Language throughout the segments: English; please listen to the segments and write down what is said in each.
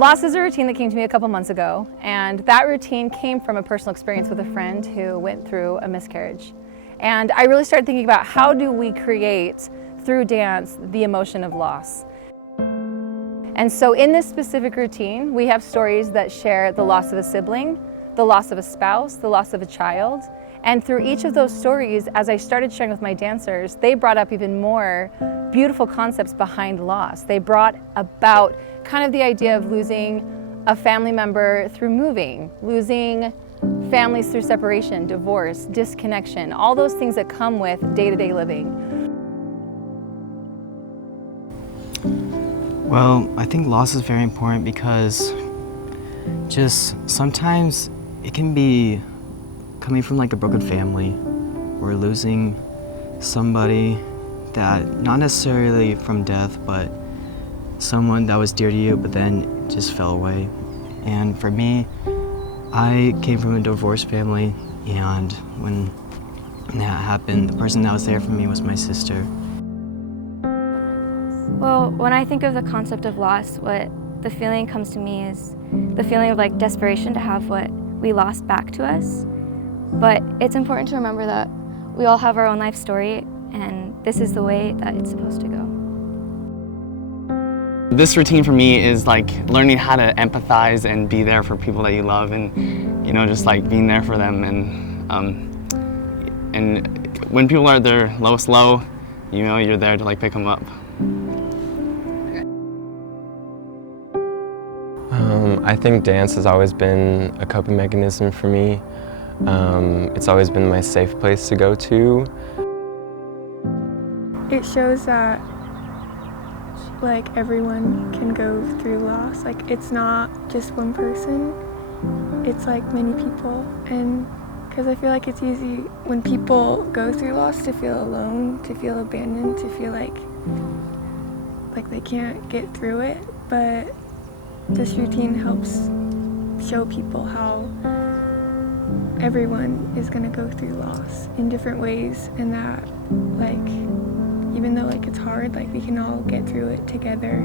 Loss is a routine that came to me a couple months ago, and that routine came from a personal experience with a friend who went through a miscarriage. And I really started thinking about how do we create, through dance, the emotion of loss. And so in this specific routine, we have stories that share the loss of a sibling, the loss of a spouse, the loss of a child. And through each of those stories, as I started sharing with my dancers, they brought up even more beautiful concepts behind loss. They brought about kind of the idea of losing a family member through moving, losing families through separation, divorce, disconnection, all those things that come with day-to-day living. Well, I think loss is very important because just sometimes it can be coming from like a broken family or losing somebody that, not necessarily from death, but someone that was dear to you but then just fell away. And for me, I came from a divorced family, and when that happened, the person that was there for me was my sister. Well, when I think of the concept of loss, what the feeling comes to me is the feeling of like desperation to have what we lost back to us. But it's important to remember that we all have our own life story, and this is the way that it's supposed to go. This routine for me is like learning how to empathize and be there for people that you love, and just like being there for them, and when people are at their lowest low, you're there to like pick them up. I think dance has always been a coping mechanism for me. It's always been my safe place to go to. It shows that like everyone can go through loss. Like it's not just one person, it's like many people. And because I feel like it's easy when people go through loss to feel alone, to feel abandoned, to feel like they can't get through it. But this routine helps show people how everyone is gonna go through loss in different ways, and that even though it's hard, we can all get through it together.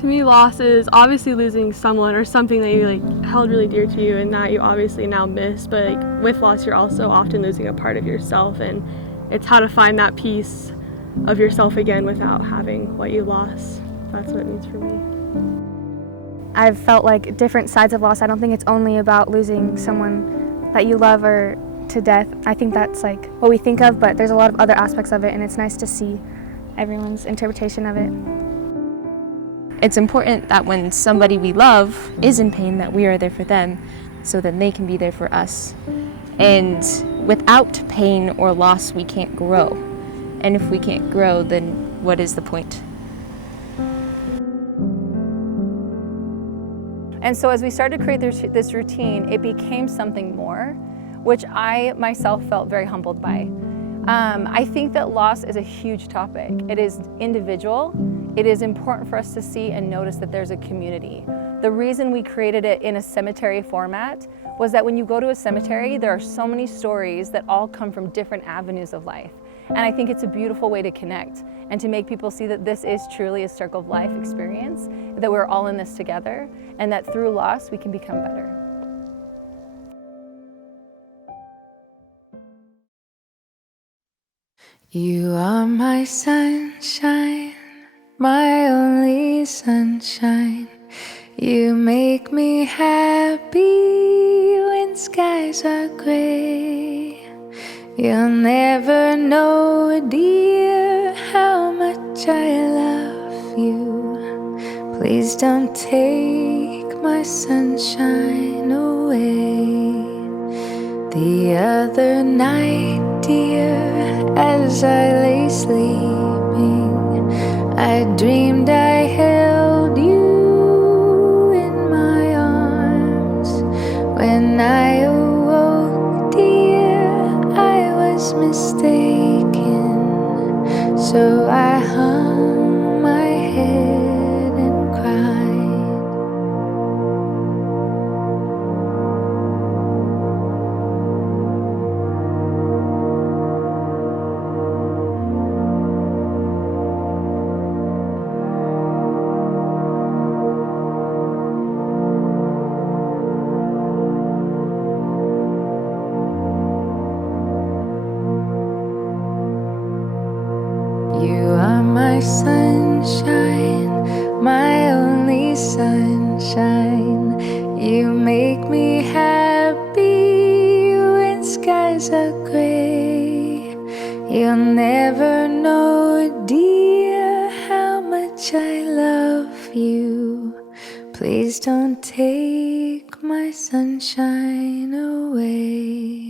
To me, loss is obviously losing someone or something that you held really dear to you and that you obviously now miss, but with loss you're also often losing a part of yourself, and it's how to find that piece of yourself again without having what you lost. That's what it means for me. I've felt like different sides of loss. I don't think it's only about losing someone that you love or to death. I think that's what we think of, but there's a lot of other aspects of it, and it's nice to see everyone's interpretation of it. It's important that when somebody we love is in pain, that we are there for them so that they can be there for us. And without pain or loss, we can't grow. And if we can't grow, then what is the point? And so as we started to create this routine, it became something more, which I myself felt very humbled by. I think that loss is a huge topic. It is individual. It is important for us to see and notice that there's a community. The reason we created it in a cemetery format was that when you go to a cemetery, there are so many stories that all come from different avenues of life. And I think it's a beautiful way to connect and to make people see that this is truly a circle of life experience, that we're all in this together, and that through loss we can become better. You are my sunshine, my only sunshine. You make me happy when skies are gray. You'll never know, dear, how much I love you. Please don't take my sunshine away. The other night, dear, as I lay sleeping, I dreamed I held you in my arms. When I awoke, dear, I was mistaken. So I hung my head and cried. are my sunshine, my only sunshine. You make me happy when skies are gray. You'll never know, dear, how much I love you. Please don't take my sunshine away.